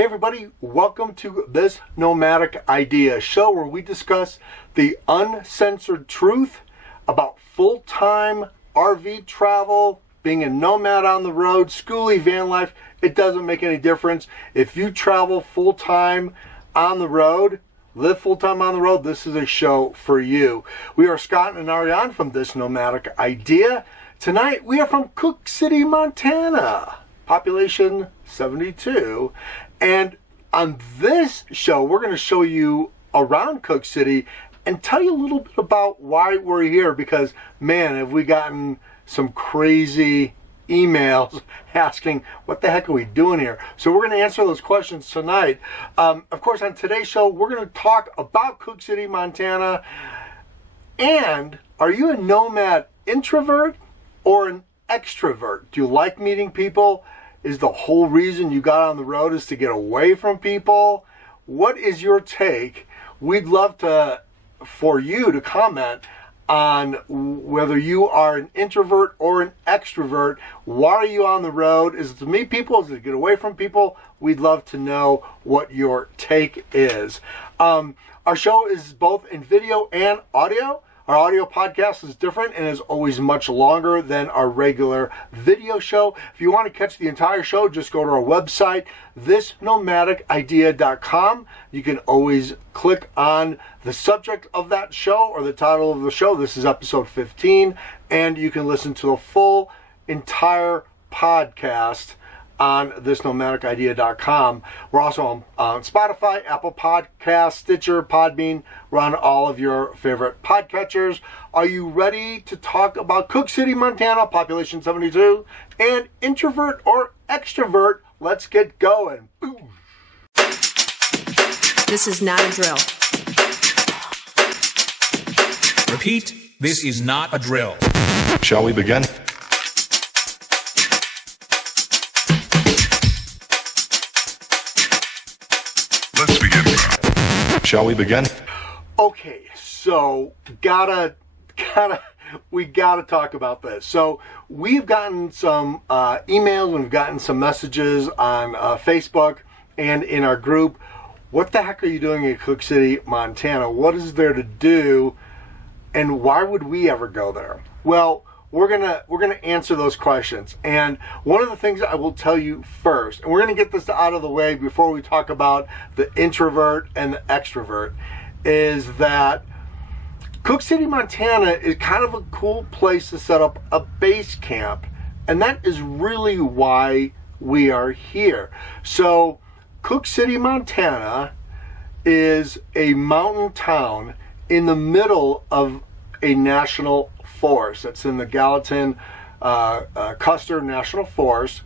Hey everybody, welcome to this Nomadic Idea show where we discuss the uncensored truth about full-time RV travel, being a nomad on the road, schoolie, van life. It doesn't make any difference. If you travel full-time on the road, live full-time on the road, this is a show for you. We are Scot and Ariane from This Nomadic Idea. Tonight we are from Cooke City, Montana. Population 72. And on this show, we're going to show you around Cooke City and tell you a little bit about why we're here, because, man, have we gotten some crazy emails asking, what the heck are we doing here? So we're going to answer those questions tonight. Of course, on today's show, we're going to talk about Cooke City, Montana. And are you a nomad introvert or an extrovert? Do you like meeting people? Is the whole reason you got on the road is to get away from people? What is your take? We'd love for you to comment on whether you are an introvert or an extrovert. Why are you on the road? Is it to meet people? Is it to get away from people? We'd love to know what your take is. Our show is both in video and audio. Our audio podcast is different and is always much longer than our regular video show. If you want to catch the entire show, just go to our website, thisnomadicidea.com. You can always click on the subject of that show or the title of the show. This is episode 15, and you can listen to the full entire podcast on thisnomadicidea.com. We're also on Spotify, Apple Podcasts, Stitcher, Podbean. We're on all of your favorite podcatchers. Are you ready to talk about Cooke City, Montana, population 72, and introvert or extrovert? Let's get going. Boom. This is not a drill. Repeat, this is not a drill. Shall we begin? Let's begin. Shall we begin? Okay, so we gotta talk about this. So we've gotten some emails and we've gotten some messages on Facebook and in our group. What the heck are you doing in Cooke City, Montana? What is there to do, and why would we ever go there? Well, we're gonna answer those questions. And one of the things I will tell you first, and we're gonna get this out of the way before we talk about the introvert and the extrovert, is that Cooke City, Montana is kind of a cool place to set up a base camp. And that is really why we are here. So Cooke City, Montana is a mountain town in the middle of a national forest. That's in the Gallatin Custer National Forest,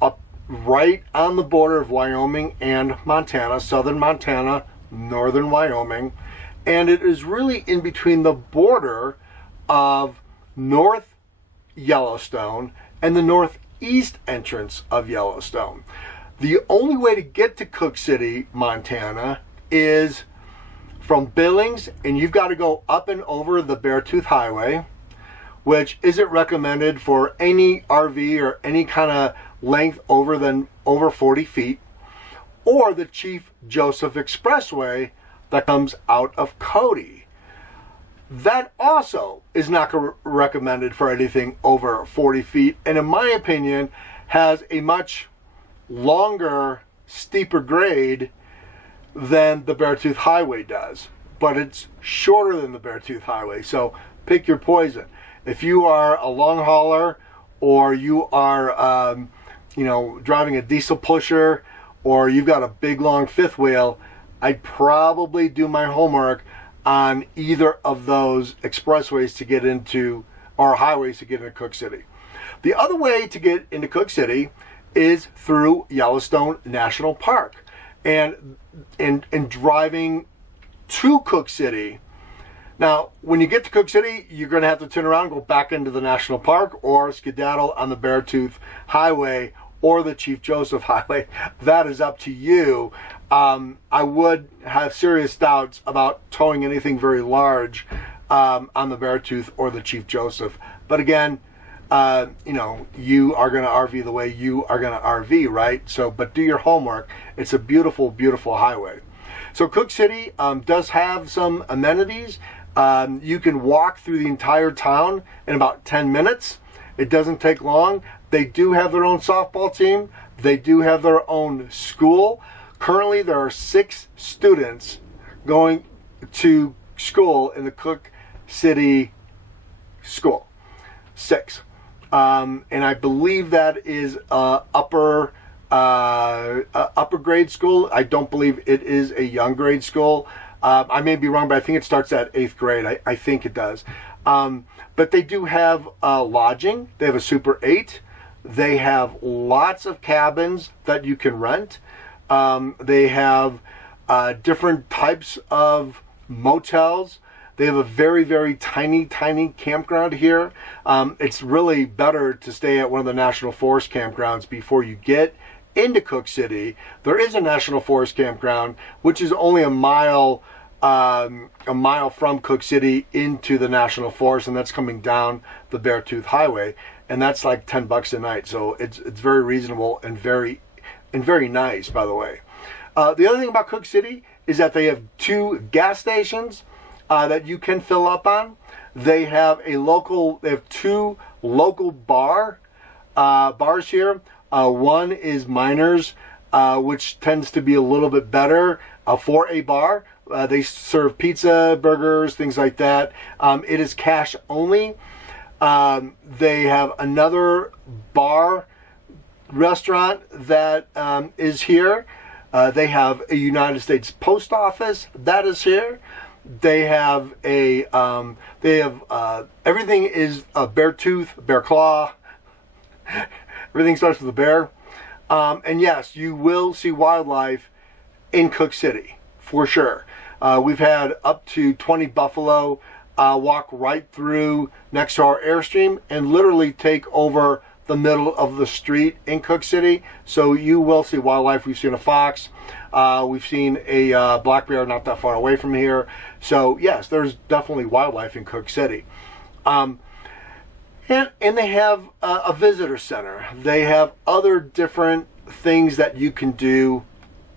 up right on the border of Wyoming and Montana, southern Montana, northern Wyoming. And it is really in between the border of North Yellowstone and the northeast entrance of Yellowstone. The only way to get to Cooke City, Montana is from Billings, and you've got to go up and over the Beartooth Highway, which isn't recommended for any RV or any kind of length over 40 feet, or the Chief Joseph Expressway that comes out of Cody. That also is not recommended for anything over 40 feet, and in my opinion, has a much longer, steeper grade than the Beartooth Highway does, but it's shorter than the Beartooth Highway, so pick your poison. If you are a long hauler, or you are driving a diesel pusher, or you've got a big long fifth wheel, I'd probably do my homework on either of those expressways to get into, or highways to get into Cooke City. The other way to get into Cooke City is through Yellowstone National Park. And driving to Cooke City. Now, when you get to Cooke City, you're going to have to turn around and go back into the national park, or skedaddle on the Beartooth Highway or the Chief Joseph Highway. That is up to you. I would have serious doubts about towing anything very large on the Beartooth or the Chief Joseph. But again, you know, you are going to RV the way you are going to RV, right? So, but do your homework. It's a beautiful, beautiful highway. So Cooke City does have some amenities. You can walk through the entire town in about 10 minutes. It doesn't take long. They do have their own softball team. They do have their own school. Currently, there are 6 students going to school in the Cooke City school. 6. And I believe that is upper grade school. I don't believe it is a young grade school. I may be wrong, but I think it starts at 8th grade. I think it does. But they do have lodging. They have a Super 8. They have lots of cabins that you can rent. They have different types of motels. They have a very, very tiny, tiny campground here. It's really better to stay at one of the National Forest campgrounds before you get into Cooke City. There is a National Forest campground, which is only a mile from Cooke City into the National Forest, and that's coming down the Beartooth Highway, and that's like $10 a night. So it's very reasonable and very nice, by the way. The other thing about Cooke City is that they have 2 gas stations that you can fill up on. They have 2 local bars here. One is Miners, which tends to be a little bit better for a bar. They serve pizza, burgers, things like that. It is cash only. They have another bar restaurant that is here. They have a United States Post Office that is here. They have everything is a bear tooth, bear claw. Everything starts with a bear. And yes, you will see wildlife in Cooke City, for sure. We've had up to 20 buffalo walk right through next to our Airstream and literally take over the middle of the street in Cooke City. So you will see wildlife. We've seen a fox. We've seen a black bear not that far away from here. So yes, there's definitely wildlife in Cooke City. And they have a visitor center. They have other different things that you can do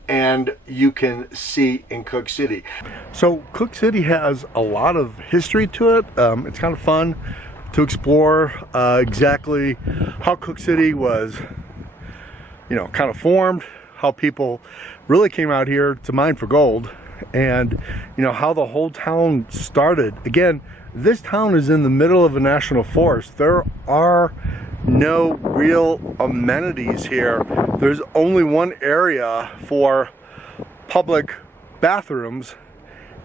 and you can see in Cooke City. So Cooke City has a lot of history to it. It's kind of fun to explore exactly how Cooke City was, you know, kind of formed, how people really came out here to mine for gold, and you know how the whole town started. Again, this town is in the middle of a national forest. There are no real amenities here. There's only one area for public bathrooms,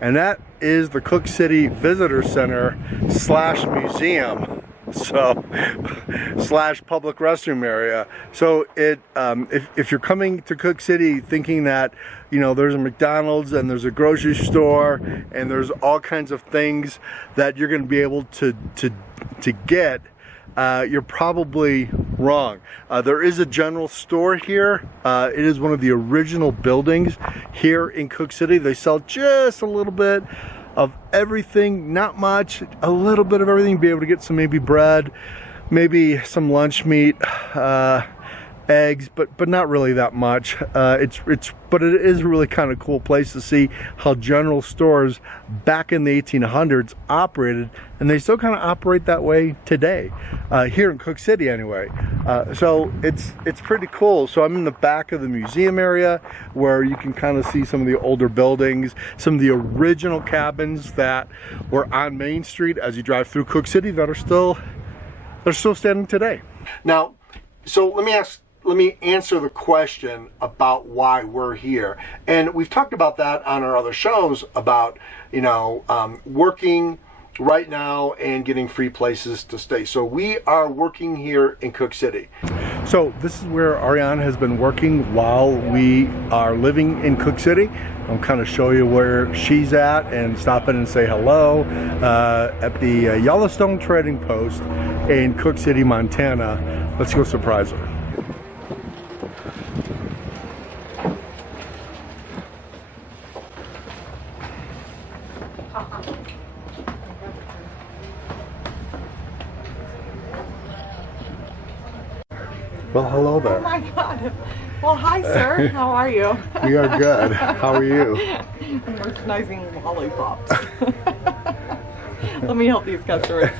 and that is the Cooke City Visitor Center / museum, so / public restroom area. So it if you're coming to Cooke City thinking that, you know, there's a McDonald's and there's a grocery store and there's all kinds of things that you're going to be able to get, you're probably wrong. There is a general store here. It is one of the original buildings here in Cooke City. They sell just a little bit of everything, not much, a little bit of everything. Be able to get some maybe bread, maybe some lunch meat, eggs, but not really that much. But it is a really kind of cool place to see how general stores back in the 1800s operated, and they still kind of operate that way today, here in Cooke City anyway. So it's pretty cool. So I'm in the back of the museum area where you can kind of see some of the older buildings, some of the original cabins that were on Main Street as you drive through Cooke City that are still standing today. Now, so let me answer the question about why we're here. And we've talked about that on our other shows about, you know, working right now and getting free places to stay. So we are working here in Cooke City. So this is where Ariane has been working while we are living in Cooke City. I'll kind of show you where she's at and stop in and say hello at the Yellowstone Trading Post in Cooke City, Montana. Let's go surprise her. Well, hello Oh there. my God. Well, hi, sir. How are you? We are good. How are you? I'm merchandising lollipops. Let me help these customers.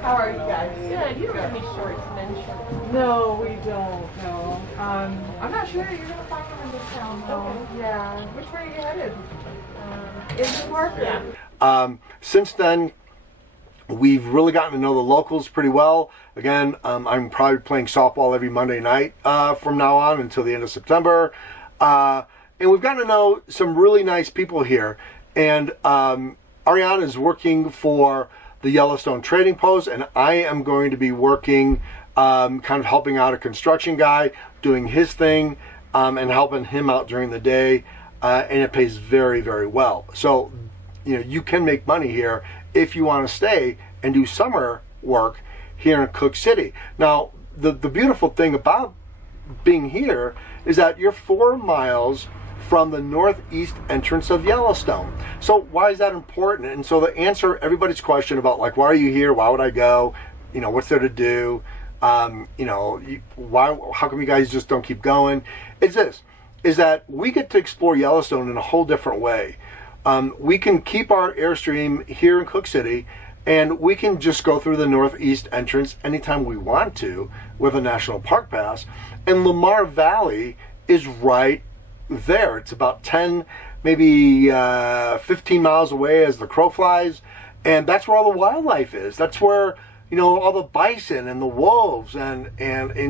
How are you guys? Good. You don't have any shorts, men's shorts. No, we don't. No. I'm not sure you're gonna find them in this town, though. Okay. Yeah. Which way are you headed? Is the park? Yeah. Since then, we've really gotten to know the locals pretty well. Again, I'm probably playing softball every Monday night from now on until the end of September. And we've gotten to know some really nice people here. And Ariane is working for the Yellowstone Trading Post, and I am going to be working, kind of helping out a construction guy, doing his thing, and helping him out during the day. And it pays very, very well. So, you can make money here if you want to stay and do summer work here in Cooke City. Now, the beautiful thing about being here is that you're 4 miles from the northeast entrance of Yellowstone. So why is that important? And so to answer everybody's question about like, why are you here? Why would I go? What's there to do? How come you guys just don't keep going? It's this, is that we get to explore Yellowstone in a whole different way. We can keep our Airstream here in Cooke City, and we can just go through the northeast entrance anytime we want to with a National Park Pass. And Lamar Valley is right there. It's about 10, maybe 15 miles away as the crow flies. And that's where all the wildlife is. That's where, all the bison and the wolves and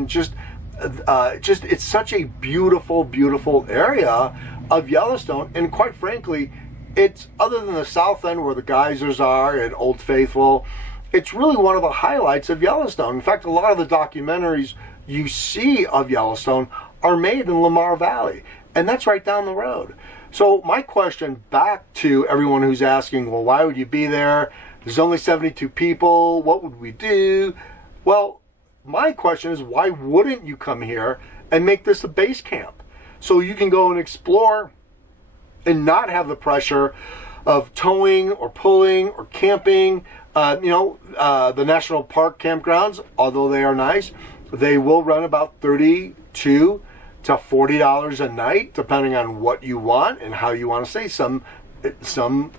just it's such a beautiful, beautiful area of Yellowstone. And quite frankly, it's, other than the south end where the geysers are and Old Faithful, it's really one of the highlights of Yellowstone. In fact, a lot of the documentaries you see of Yellowstone are made in Lamar Valley, and that's right down the road. So my question back to everyone who's asking, well, why would you be there? There's only 72 people. What would we do? Well, my question is, why wouldn't you come here and make this a base camp so you can go and explore and not have the pressure of towing or pulling or camping? The national park campgrounds, although they are nice, they will run about $32 to $40 a night, depending on what you want and how you want to stay. Some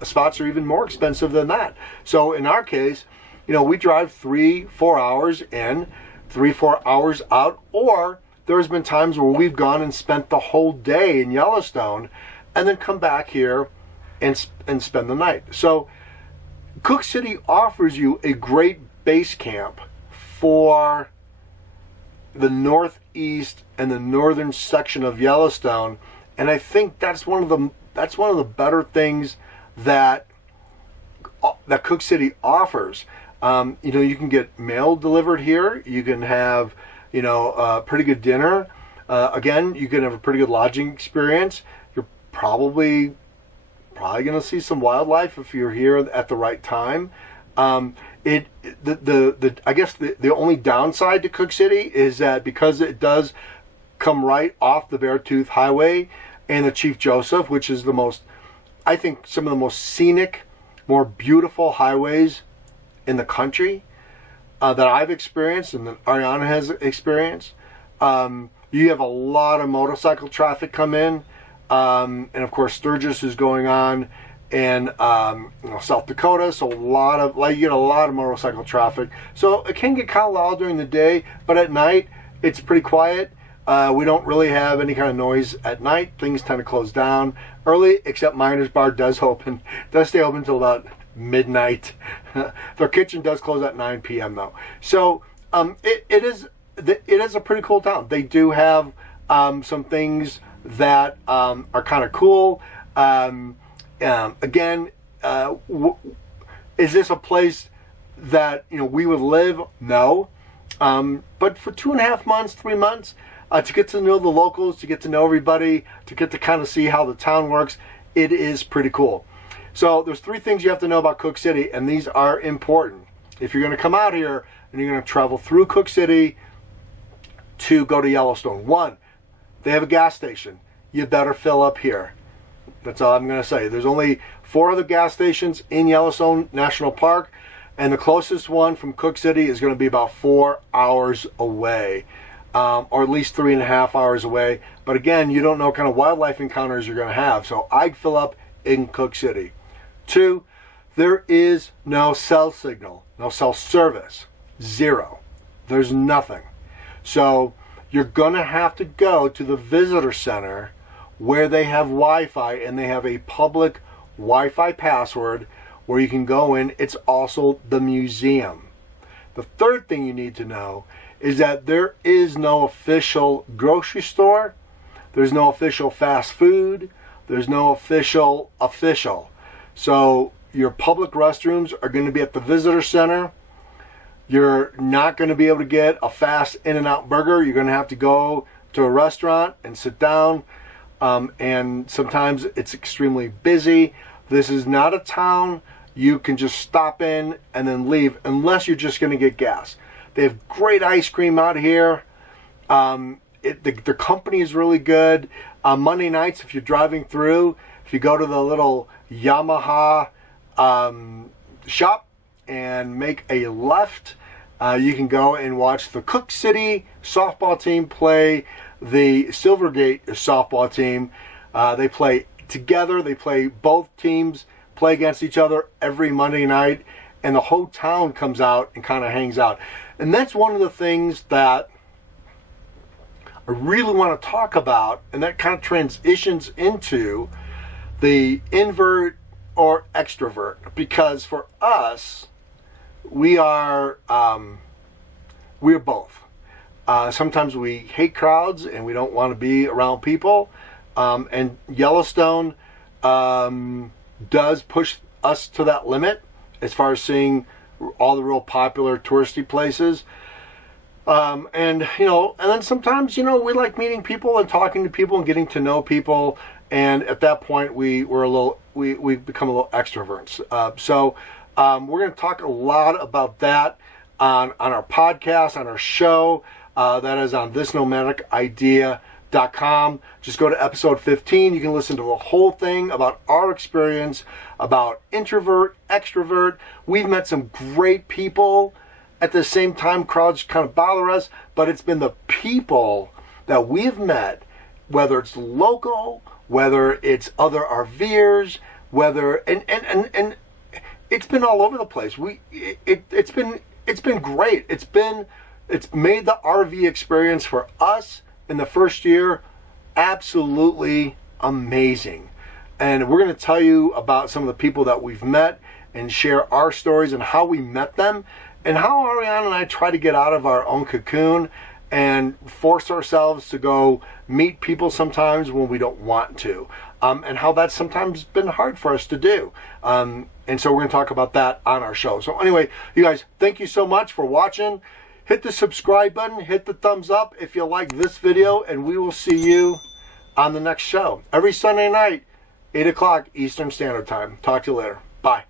spots are even more expensive than that. So in our case, we drive 3-4 hours in, 3-4 hours out, or there's been times where we've gone and spent the whole day in Yellowstone and then come back here and spend the night. So Cooke City offers you a great base camp for the northeast and the northern section of Yellowstone, and I think that's one of the better things that Cooke City offers. You can get mail delivered here. You can have a pretty good dinner. Again, you can have a pretty good lodging experience. You're probably going to see some wildlife if you're here at the right time. I guess the only downside to Cooke City is that because it does come right off the Beartooth Highway and the Chief Joseph, which is I think some of the most scenic, more beautiful highways in the country that I've experienced and that Ariana has experienced. You have a lot of motorcycle traffic come in, and of course Sturgis is going on in South Dakota, so you get a lot of motorcycle traffic. So it can get kind of loud during the day, but at night it's pretty quiet. We don't really have any kind of noise at night. Things tend to close down early, except Miner's Bar does stay open until about midnight. Their kitchen does close at 9 p.m. though. So it is a pretty cool town. They do have some things that are kind of cool. Again, is this a place that we would live? No. But for 2.5 months, 3 months, to get to know the locals, to get to know everybody, to get to kind of see how the town works, it is pretty cool. So there's 3 things you have to know about Cooke City, and these are important. If you're going to come out here and you're going to travel through Cooke City to go to Yellowstone, 1, they have a gas station. You better fill up here. That's all I'm going to say. There's only 4 other gas stations in Yellowstone National Park, And the closest one from Cooke City is going to be about 4 hours away, or at least 3.5 hours away. But again, you don't know what kind of wildlife encounters you're going to have. So I'd fill up in Cooke City. 2, there is no cell signal, no cell service, 0. There's nothing. So you're going to have to go to the visitor center where they have Wi-Fi, and they have a public Wi-Fi password where you can go in. It's also the museum. The third thing you need to know is that there is no official grocery store. There's no official fast food. There's no official. So your public restrooms are going to be at the visitor center. You're not going to be able to get a fast In-N-Out burger. You're going to have to go to a restaurant and sit down. And sometimes it's extremely busy. This is not a town you can just stop in and then leave unless you're just going to get gas. They have great ice cream out here. The company is really good. On Monday nights, if you're driving through, if you go to the little Yamaha shop and make a left, you can go and watch the Cooke City softball team play the Silvergate softball team. They play together. They play, both teams play against each other every Monday night, and the whole town comes out and kind of hangs out. And that's one of the things that I really want to talk about, and that kind of transitions into the invert or extrovert, because for us, we're both. Sometimes we hate crowds and we don't want to be around people. And Yellowstone does push us to that limit as far as seeing all the real popular touristy places. And then sometimes, we like meeting people and talking to people and getting to know people. And at that point, we become a little extroverts. So we're going to talk a lot about that on our podcast, on our show. That is on thisnomadicidea.com. Just go to episode 15. You can listen to the whole thing about our experience, about introvert, extrovert. We've met some great people. At the same time, crowds kind of bother us, but it's been the people that we've met, whether it's local, whether it's other RVers, and it's been all over the place. It's been great. It's made the RV experience for us in the first year absolutely amazing. And we're going to tell you about some of the people that we've met and share our stories and how we met them, and how Ariane and I try to get out of our own cocoon and force ourselves to go meet people sometimes when we don't want to, and how that's sometimes been hard for us to do. And so we're going to talk about that on our show. So anyway, you guys, thank you so much for watching. Hit the subscribe button, hit the thumbs up if you like this video, and we will see you on the next show. Every Sunday night, 8 o'clock Eastern Standard Time. Talk to you later. Bye.